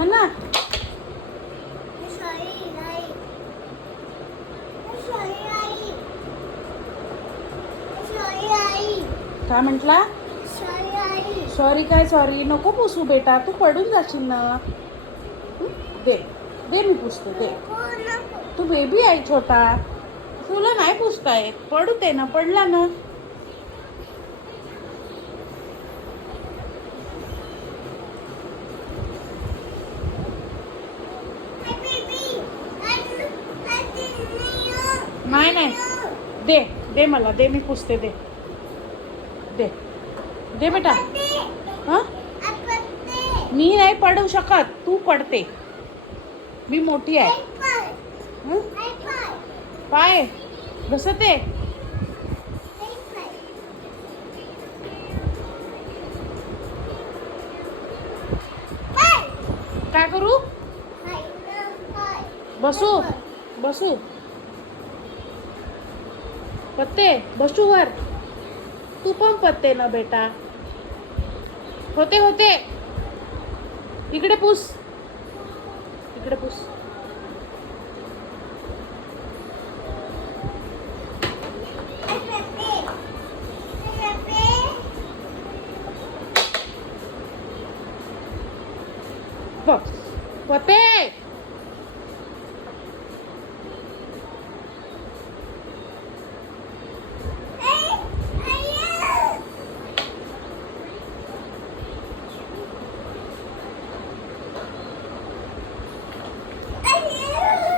म्हणा. काय म्हटला? सॉरी काय सॉरी नको पुसू बेटा, तू पडून जाशील ना. दे दे मी पुसते दे. तू बेबी आहे छोटा, तुला नाही पुसता येत. पडू दे ना, पडला ना. नाही नाही, दे दे मला, दे मी पुसते. दे दे दे बेटा. हां मी नाही पडू शकत, तू पडते. मी मोठी आहे. हं? पाय घसते. काय करू? बसू बसू पत्ते बसू वर. तू पण पत्ते ना बेटा. होते होते. इकडे पुस, इकडे पुस. बस पते.